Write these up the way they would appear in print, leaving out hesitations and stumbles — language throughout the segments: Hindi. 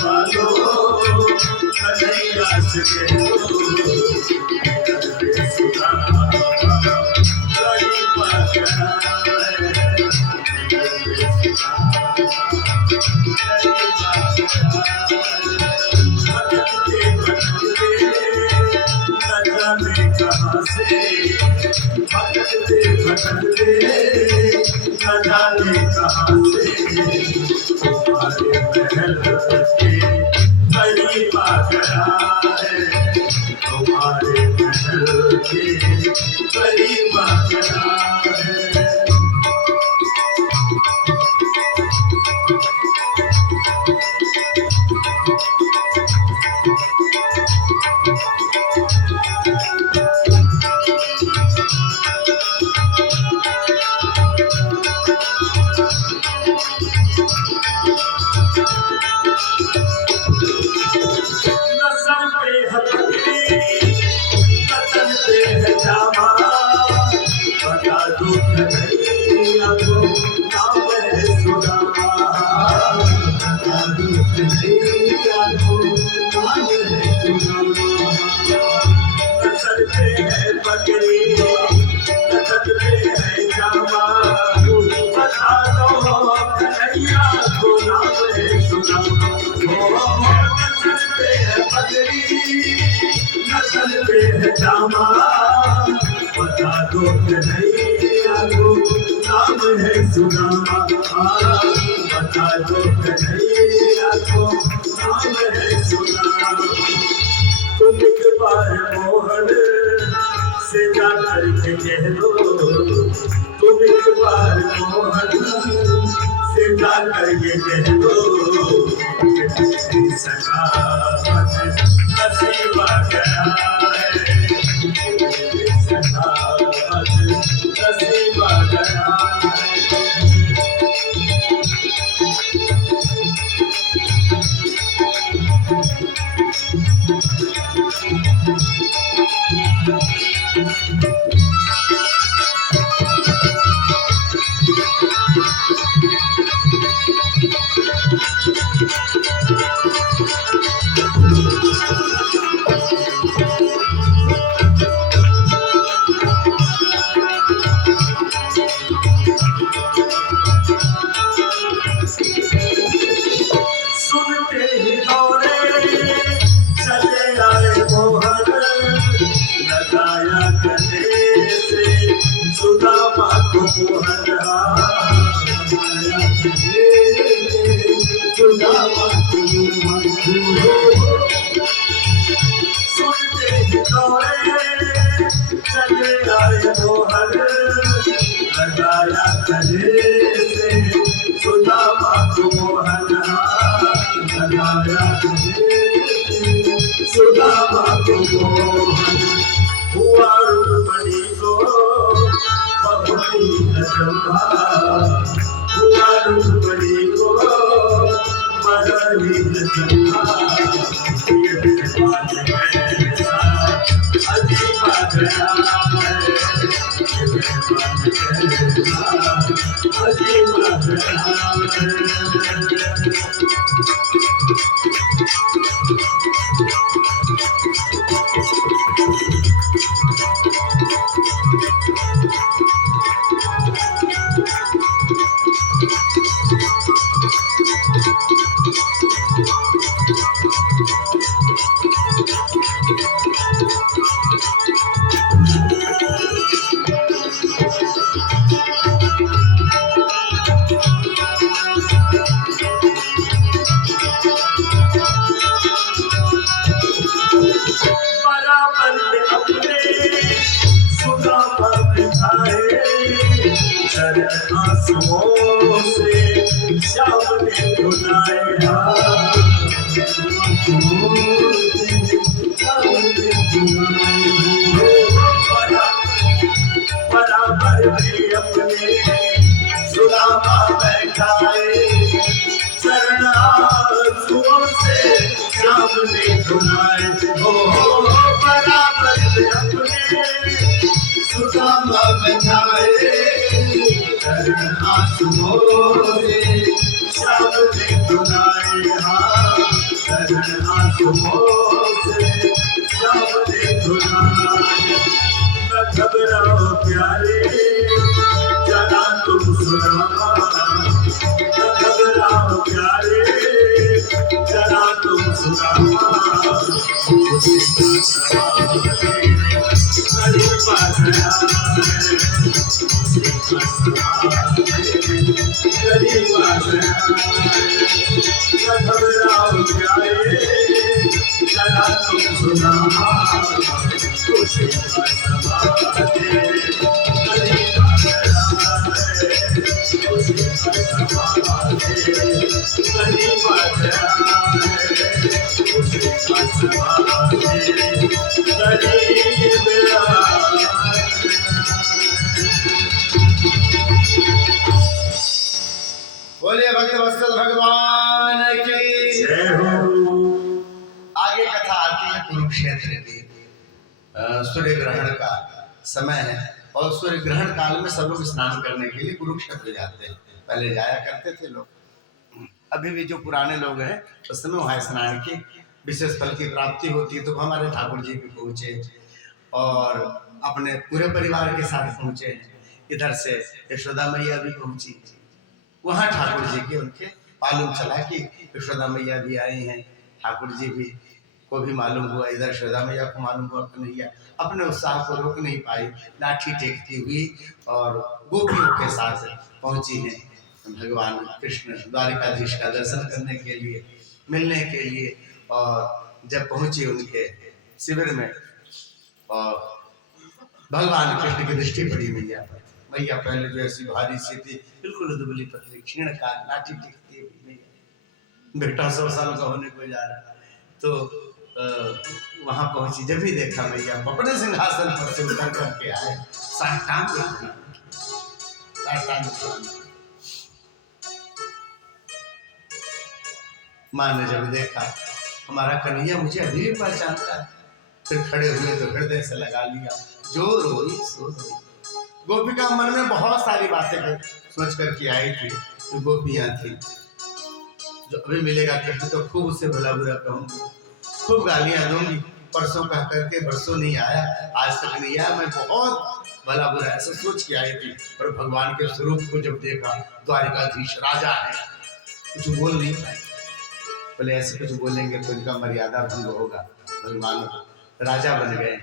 पालो कन्हैया से कहो सुधा बड़ी पकड़ा कहाँ से भटकते भटकते न जाने कहाँ से तुम्हारे महल के करीब आ गया है तुम्हारे महल के करीब आ गया है जामा बता दो कन्हैया को नाम है सुदामा बता दो कन्हैया को नाम है सुदामा तुम एक बार मोहन से जा करके कह दो तुम एक बार मोहन से जा करके कह दो सका नसीब आ गया नसीब आ गया जुल्मों से सामने खुदाए। न घबराओ प्यारे जरा तुम सुनाओ, न घबराओ प्यारे जरा तुम सुनाओ। बोलिए भक्तवत्सल भगवान की जय हो। आगे कथा आती है कुरुक्षेत्र की। सूर्य ग्रहण का समय है और सूर्य ग्रहण काल में सब लोग स्नान करने के लिए कुरुक्षेत्र जाते हैं। पहले जाया करते थे लोग, अभी भी जो पुराने लोग हैं उस समय वहाँ स्नान की विशेष फल की प्राप्ति होती है। तो हमारे ठाकुर जी भी पहुँचे और अपने पूरे परिवार के साथ पहुँचे। इधर से यशोदा मैया भी पहुँची। वहाँ ठाकुर जी के उनके मालूम चला कि यशोदा मैया भी आई हैं। ठाकुर जी भी को भी मालूम हुआ, इधर यशोदा मैया को मालूम हुआ कन्हैया अपने उत्साह को रोक नहीं पाई, लाठी टेकती हुई और गोपियों के साथ पहुंची हैं भगवान कृष्ण द्वारिकाधीश का दर्शन करने के लिए, मिलने के लिए। और जब पहुंची उनके शिविर में और भगवान कृष्ण की दृष्टि पड़ी मैया पर। मैया पहले जो ऐसी भारी सी थी, बिल्कुल दुबली पतली क्षीण का, लाठी टिकती हुई मैया। बेटा 100 साल का होने को जा रहा, तो वहां पहुंची। जब भी देखा मैया अपने सिंहासन पर से उतर करके आए, साष्टांग माँ ने जब देखा हमारा कन्हैया मुझे अभी भी पहचानता है, फिर खड़े हुए तो हृदय से लगा लिया, जो रोई सो रोई। गोपिका मन में बहुत सारी बातें सोच करके आई थी। जो गोपियां थी, जो अभी मिलेगा कृष्ण तो खूब उससे भला बुरा कहूंगी, खूब गालियां दूंगी। परसों कह करके बरसों नहीं आया, आज तक नहीं आया, मैं बहुत भला बुरा ऐसा सोच के आई थी। और भगवान के स्वरूप को जब देखा, द्वारिकाधीश राजा है, कुछ बोल नहीं पाए। बोले ऐसे कुछ बोलेंगे तो इनका मर्यादा भंग होगा। भगवान राजा बन गए,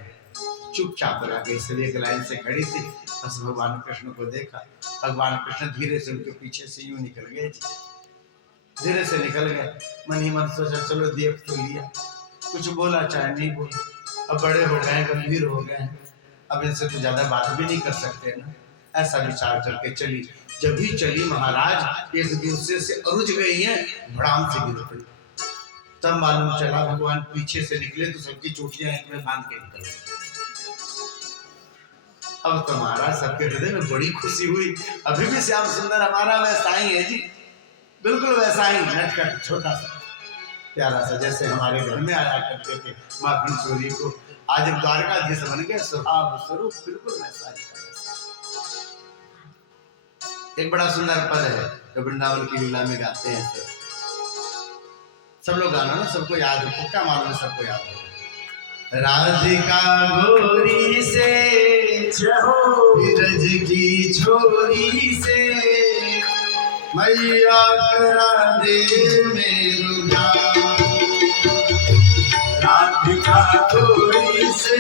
चुपचाप रह गए। सब एक लाइन से खड़ी थी, बस भगवान कृष्ण को देखा। भगवान कृष्ण धीरे से उनके पीछे से यूं निकल गए, धीरे से निकल गए। मन ही मन सोचा चलो देख तो लिया, कुछ बोला चाहे नहीं बोला, अब बड़े हो गए, गंभीर हो गए, अब इनसे तो ज्यादा बात भी नहीं कर सकते ना। ऐसा विचार करके चली। जब भी चली महाराज एक दूसरे से अरुझ गई है, भड़ाम से गिर पड़ी। तब मालूम चला भगवान पीछे से निकले तो सबकी चोटियां एक में बांध के निकल गई। अब तो महाराज सबके हृदय में बड़ी खुशी हुई। अभी भी श्याम सुंदर हमारा वैसा ही है जी, बिल्कुल वैसा ही नटखट छोटा सा प्यारा सा, जैसे हमारे घर में आया करते थे माखन चोरी को। आज जब द्वारकाधीश बन गए, स्वभाव स्वरूप बिल्कुल वैसा ही। एक बड़ा सुंदर पद है जो वृंदावन की लीला में गाते हैं सब लोग। गाना ना सबको याद है, पक्का मालूम है, सबको याद है। राधिका गोरी से विरज की छोरी से, मैया करा दे मेरू जान। राधिका गोरी से